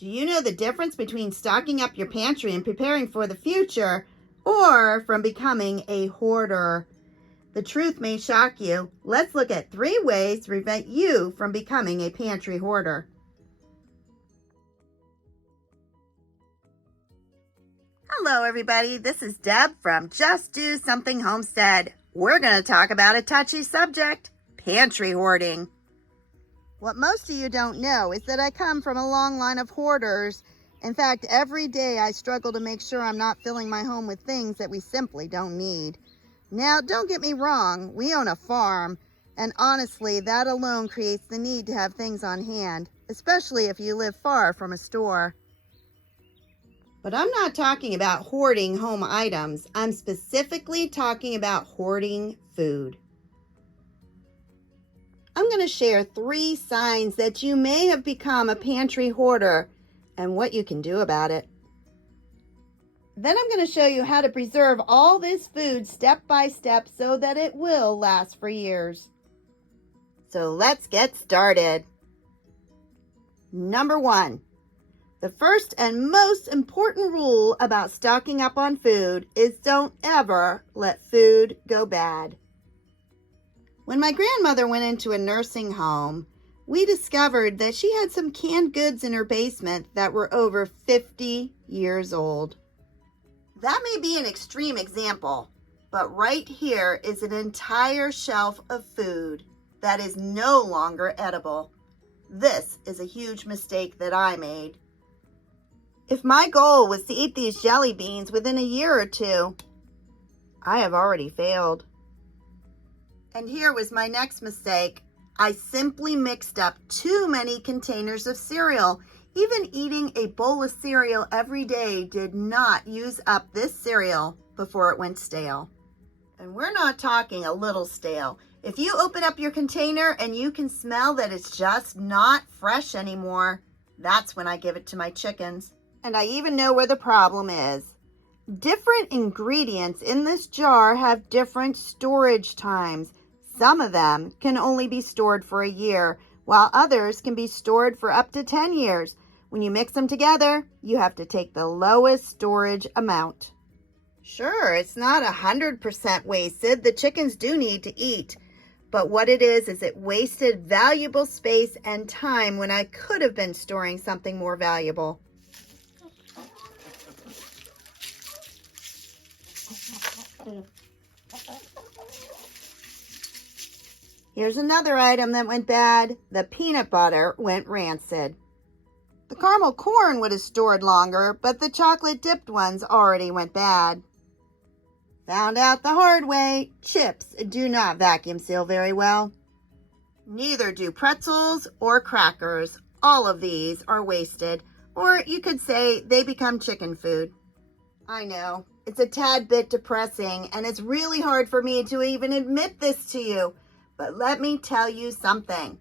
Do you know the difference between stocking up your pantry and preparing for the future, or from becoming a hoarder? The truth may shock you. Let's look at 3 ways to prevent you from becoming a pantry hoarder. Hello everybody, this is Deb from Just Do Something Homestead. We're going to talk about a touchy subject, pantry hoarding. What most of you don't know is that I come from a long line of hoarders. In fact, every day I struggle to make sure I'm not filling my home with things that we simply don't need. Now, don't get me wrong, we own a farm, and honestly, that alone creates the need to have things on hand, especially if you live far from a store. But I'm not talking about hoarding home items. I'm specifically talking about hoarding food. I'm going to share 3 signs that you may have become a pantry hoarder and what you can do about it. Then I'm going to show you how to preserve all this food step by step so that it will last for years. So let's get started. Number 1. The first and most important rule about stocking up on food is don't ever let food go bad. When my grandmother went into a nursing home, we discovered that she had some canned goods in her basement that were over 50 years old. That may be an extreme example, but right here is an entire shelf of food that is no longer edible. This is a huge mistake that I made. If my goal was to eat these jelly beans within a year or 2, I have already failed. And here was my next mistake. I simply mixed up too many containers of cereal. Even eating a bowl of cereal every day did not use up this cereal before it went stale. And we're not talking a little stale. If you open up your container and you can smell that it's just not fresh anymore, that's when I give it to my chickens. And I even know where the problem is. Different ingredients in this jar have different storage times. Some of them can only be stored for a year, while others can be stored for up to 10 years. When you mix them together, you have to take the lowest storage amount. Sure, it's not 100% wasted. The chickens do need to eat. But what it is it wasted valuable space and time when I could have been storing something more valuable. Here's another item that went bad. The peanut butter went rancid. The caramel corn would have stored longer, but the chocolate dipped ones already went bad. Found out the hard way, chips do not vacuum seal very well. Neither do pretzels or crackers. All of these are wasted, or you could say they become chicken food. I know, it's a tad bit depressing, and it's really hard for me to even admit this to you. But let me tell you something.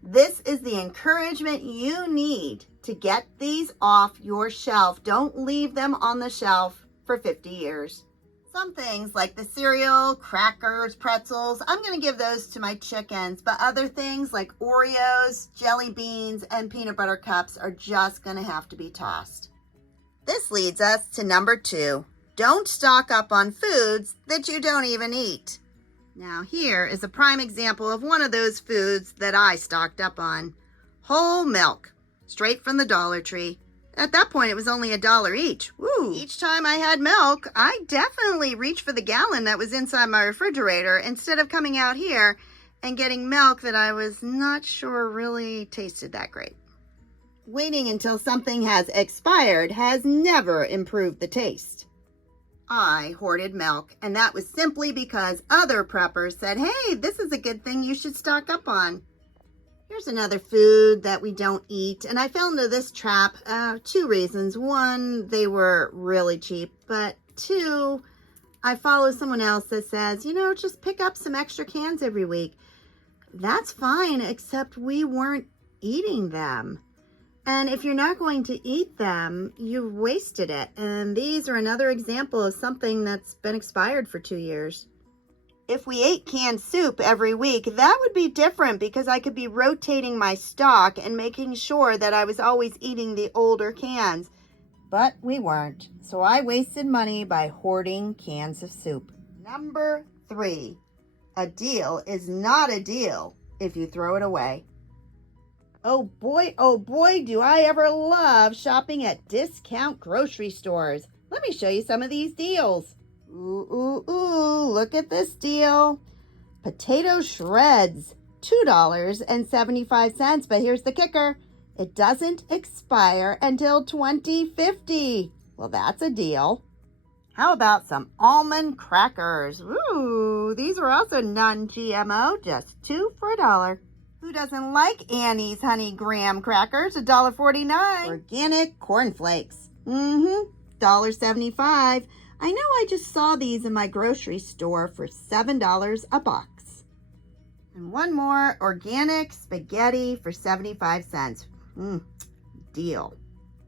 This is the encouragement you need to get these off your shelf. Don't leave them on the shelf for 50 years. Some things like the cereal, crackers, pretzels, I'm going to give those to my chickens. But other things like Oreos, jelly beans, and peanut butter cups are just going to have to be tossed. This leads us to number 2. Don't stock up on foods that you don't even eat. Now here is a prime example of one of those foods that I stocked up on. Whole milk, straight from the Dollar Tree. At that point, it was only $1 each. Woo! Each time I had milk, I definitely reached for the gallon that was inside my refrigerator instead of coming out here and getting milk that I was not sure really tasted that great. Waiting until something has expired has never improved the taste. I hoarded milk, and that was simply because other preppers said, hey, this is a good thing you should stock up on. Here's another food that we don't eat, and I fell into this trap. 2 reasons. 1, they were really cheap, but 2, I follow someone else that says, just pick up some extra cans every week. That's fine, except we weren't eating them. And if you're not going to eat them, you've wasted it. And these are another example of something that's been expired for 2 years. If we ate canned soup every week, that would be different because I could be rotating my stock and making sure that I was always eating the older cans. But we weren't, so I wasted money by hoarding cans of soup. Number 3, a deal is not a deal if you throw it away. Oh boy, do I ever love shopping at discount grocery stores. Let me show you some of these deals. Ooh, look at this deal. Potato shreds, $2.75, but here's the kicker. It doesn't expire until 2050. Well, that's a deal. How about some almond crackers? Ooh, these are also non-GMO, just 2 for $1. Who doesn't like Annie's Honey Graham crackers? $1.49. Organic cornflakes. $1.75. I know I just saw these in my grocery store for $7 a box. And one more, organic spaghetti for 75 cents. Deal.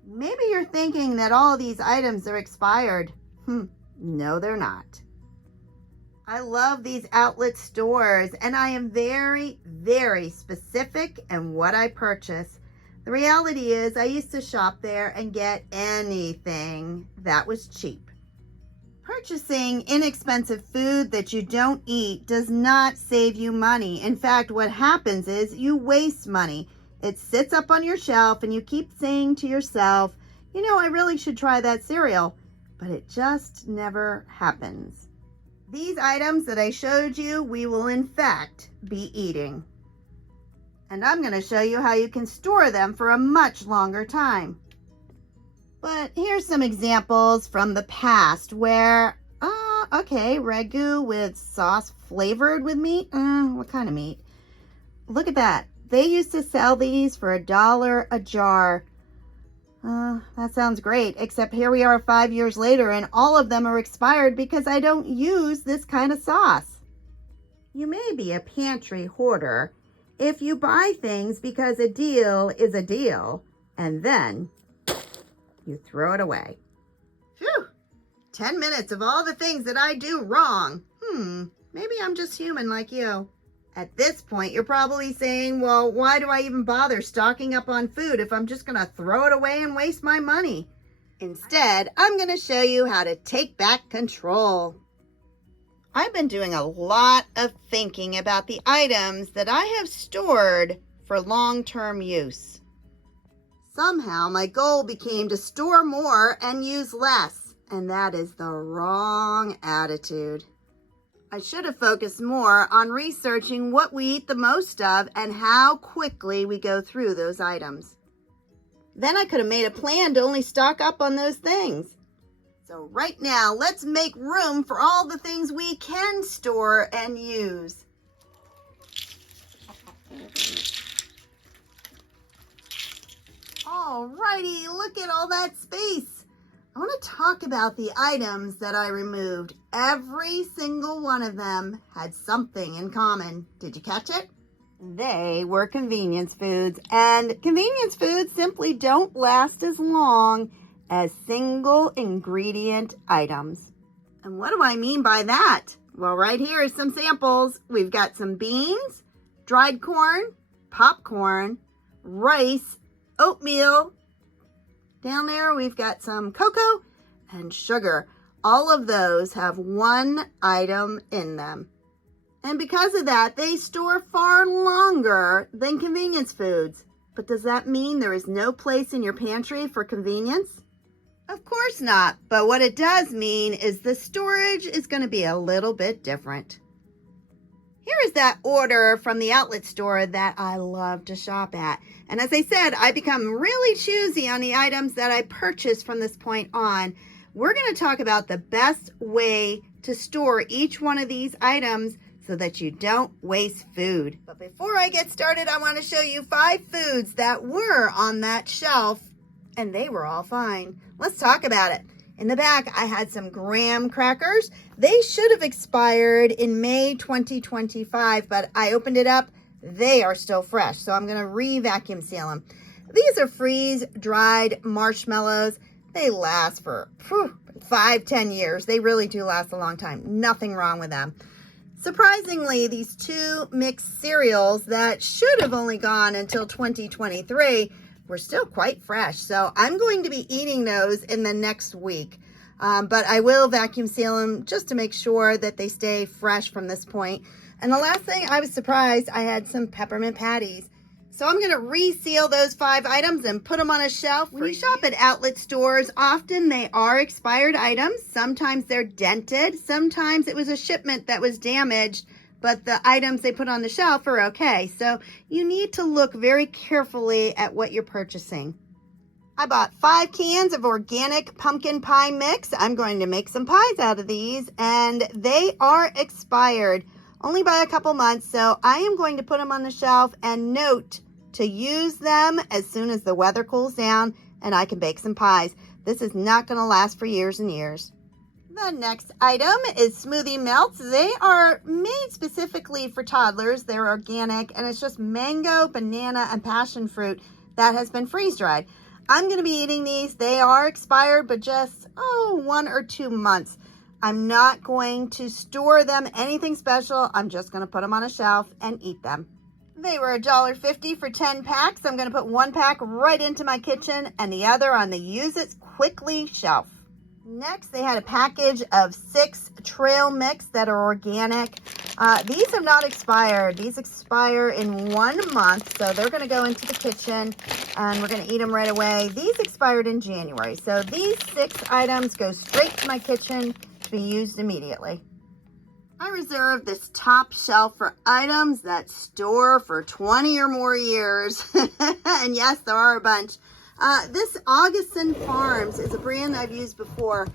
Maybe you're thinking that all of these items are expired. No, they're not. I love these outlet stores, and I am very, very specific in what I purchase. The reality is I used to shop there and get anything that was cheap. Purchasing inexpensive food that you don't eat does not save you money. In fact, what happens is you waste money. It sits up on your shelf and you keep saying to yourself, you know, I really should try that cereal, but it just never happens. These items that I showed you, we will in fact be eating. And I'm going to show you how you can store them for a much longer time. But here's some examples from the past where, ragu with sauce flavored with meat. What kind of meat? Look at that. They used to sell these for $1 a jar. That sounds great, except here we are 5 years later and all of them are expired because I don't use this kind of sauce. You may be a pantry hoarder if you buy things because a deal is a deal and then you throw it away. Phew! 10 minutes of all the things that I do wrong. Maybe I'm just human like you. At this point, you're probably saying, well, why do I even bother stocking up on food if I'm just going to throw it away and waste my money? Instead, I'm going to show you how to take back control. I've been doing a lot of thinking about the items that I have stored for long-term use. Somehow, my goal became to store more and use less, and that is the wrong attitude. I should have focused more on researching what we eat the most of and how quickly we go through those items. Then I could have made a plan to only stock up on those things. So right now, let's make room for all the things we can store and use. Alrighty, look at all that space. I want to talk about the items that I removed. Every single one of them had something in common. Did you catch it? They were convenience foods, and convenience foods simply don't last as long as single ingredient items. And what do I mean by that? Well, right here are some samples. We've got some beans, dried corn, popcorn, rice, oatmeal. Down there, we've got some cocoa and sugar. All of those have one item in them. And because of that, they store far longer than convenience foods. But does that mean there is no place in your pantry for convenience? Of course not. But what it does mean is the storage is going to be a little bit different. Here is that order from the outlet store that I love to shop at. And as I said, I become really choosy on the items that I purchase from this point on. We're going to talk about the best way to store each one of these items so that you don't waste food. But before I get started, I want to show you 5 foods that were on that shelf, and they were all fine. Let's talk about it. In the back, I had some graham crackers. They should have expired in May 2025, but I opened it up. They are still fresh, so I'm going to re-vacuum seal them. These are freeze-dried marshmallows. They last for 5-10 years. They really do last a long time. Nothing wrong with them. Surprisingly, these two mixed cereals that should have only gone until 2023 were still quite fresh. So I'm going to be eating those in the next week. But I will vacuum seal them just to make sure that they stay fresh from this point. And the last thing, I was surprised, I had some peppermint patties. So I'm going to reseal those 5 items and put them on a shelf. When you shop at outlet stores, often they are expired items. Sometimes they're dented. Sometimes it was a shipment that was damaged, but the items they put on the shelf are okay. So you need to look very carefully at what you're purchasing. I bought 5 cans of organic pumpkin pie mix. I'm going to make some pies out of these, and they are expired only by a couple months. So I am going to put them on the shelf and note to use them as soon as the weather cools down and I can bake some pies. This is not going to last for years and years. The next item is smoothie melts. They are made specifically for toddlers. They're organic, and it's just mango, banana, and passion fruit that has been freeze-dried. I'm going to be eating these. They are expired, but just 1 or 2 months. I'm not going to store them anything special. I'm just going to put them on a shelf and eat them. They were $1.50 for 10 packs. I'm going to put 1 pack right into my kitchen and the other on the use it quickly shelf. Next, they had a package of 6 trail mix that are organic. These have not expired. These expire in 1 month, so they're going to go into the kitchen and we're going to eat them right away. These expired in January, so these 6 items go straight to my kitchen to be used immediately. I reserved this top shelf for items that store for 20 or more years. And yes, there are a bunch. This Augustin Farms is a brand I've used before,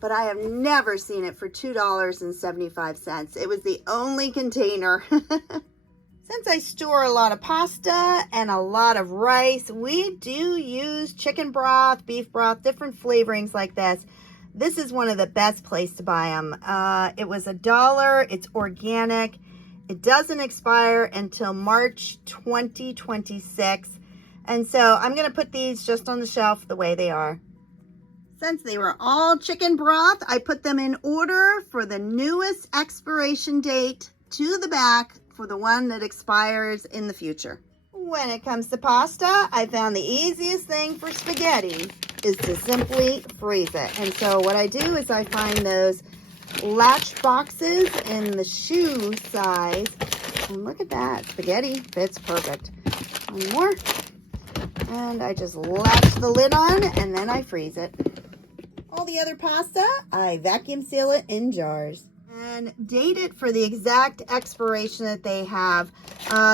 but I have never seen it for $2.75. It was the only container. Since I store a lot of pasta and a lot of rice, we do use chicken broth, beef broth, different flavorings like this. This is one of the best places to buy them. It was $1. It's organic. It doesn't expire until March 2026. And so I'm going to put these just on the shelf the way they are. Since they were all chicken broth, I put them in order for the newest expiration date to the back for the one that expires in the future. When it comes to pasta, I found the easiest thing for spaghetti is to simply freeze it. And so what I do is I find those latch boxes in the shoe size. And look at that, spaghetti fits perfect. One more. And I just latch the lid on and then I freeze it. All the other pasta, I vacuum seal it in jars and date it for the exact expiration that they have.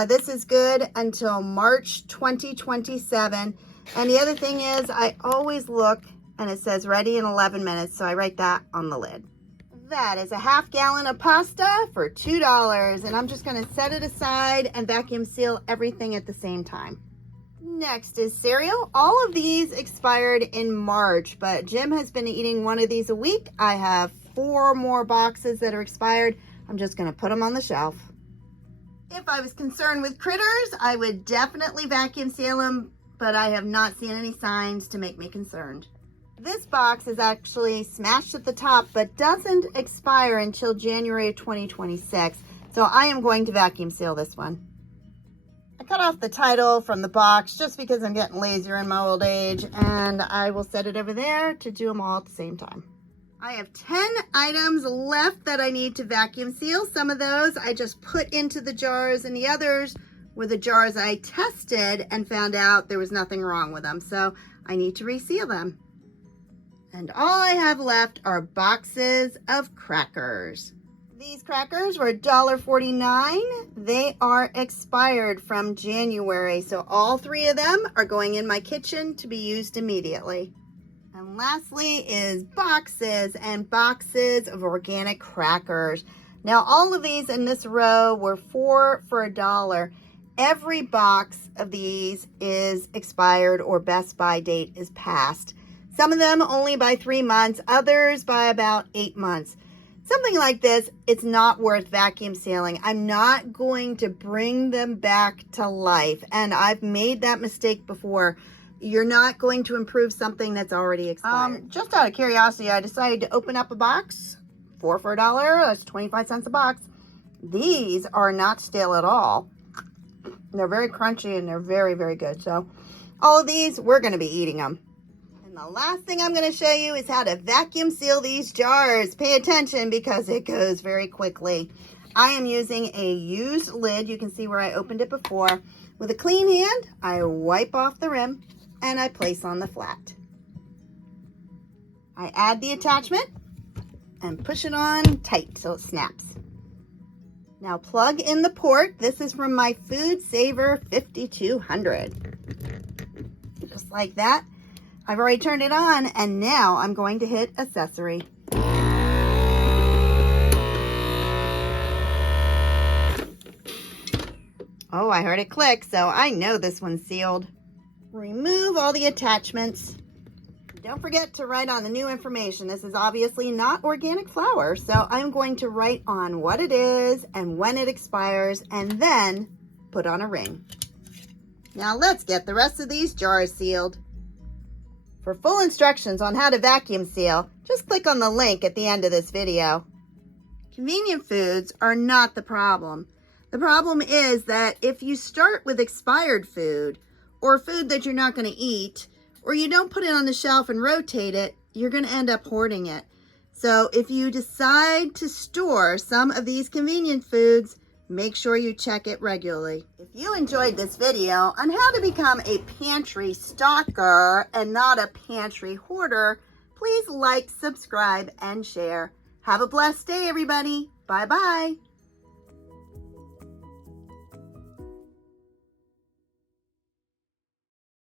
This is good until March 2027. And the other thing is I always look and it says ready in 11 minutes. So I write that on the lid. That is a half gallon of pasta for $2. And I'm just going to set it aside and vacuum seal everything at the same time. Next is cereal. All of these expired in March, but Jim has been eating one of these a week. I have 4 more boxes that are expired. I'm just going to put them on the shelf. If I was concerned with critters, I would definitely vacuum seal them, but I have not seen any signs to make me concerned. This box is actually smashed at the top, but doesn't expire until January of 2026. So I am going to vacuum seal this one. I cut off the title from the box just because I'm getting lazier in my old age, and I will set it over there to do them all at the same time. I have 10 items left that I need to vacuum seal. Some of those I just put into the jars, and the others were the jars I tested and found out there was nothing wrong with them. So I need to reseal them. And all I have left are boxes of crackers. These crackers were $1.49. They are expired from January. So all 3 of them are going in my kitchen to be used immediately. And lastly is boxes and boxes of organic crackers. Now all of these in this row were 4 for $1. Every box of these is expired or best by date is past. Some of them only by 3 months, others by about 8 months. Something like this, it's not worth vacuum sealing. I'm not going to bring them back to life. And I've made that mistake before. You're not going to improve something that's already expired. Just out of curiosity, I decided to open up a box, 4 for $1. That's 25 cents a box. These are not stale at all. They're very crunchy and they're very, very good. So all of these, we're going to be eating them. And the last thing I'm going to show you is how to vacuum seal these jars. Pay attention because it goes very quickly. I am using a used lid. You can see where I opened it before. With a clean hand, I wipe off the rim and I place on the flat. I add the attachment and push it on tight so it snaps. Now plug in the port. This is from my Food Saver 5200. Just like that. I've already turned it on and now I'm going to hit accessory. Oh, I heard it click, so I know this one's sealed. Remove all the attachments. Don't forget to write on the new information. This is obviously not organic flour, so I'm going to write on what it is and when it expires, and then put on a ring. Now let's get the rest of these jars sealed. For full instructions on how to vacuum seal, just click on the link at the end of this video. Convenient foods are not the problem. The problem is that if you start with expired food or food that you're not going to eat, or you don't put it on the shelf and rotate it, you're going to end up hoarding it. So if you decide to store some of these convenient foods, make sure you check it regularly. If you enjoyed this video on how to become a pantry stalker and not a pantry hoarder, please like, subscribe, and share. Have a blessed day, everybody. Bye-bye.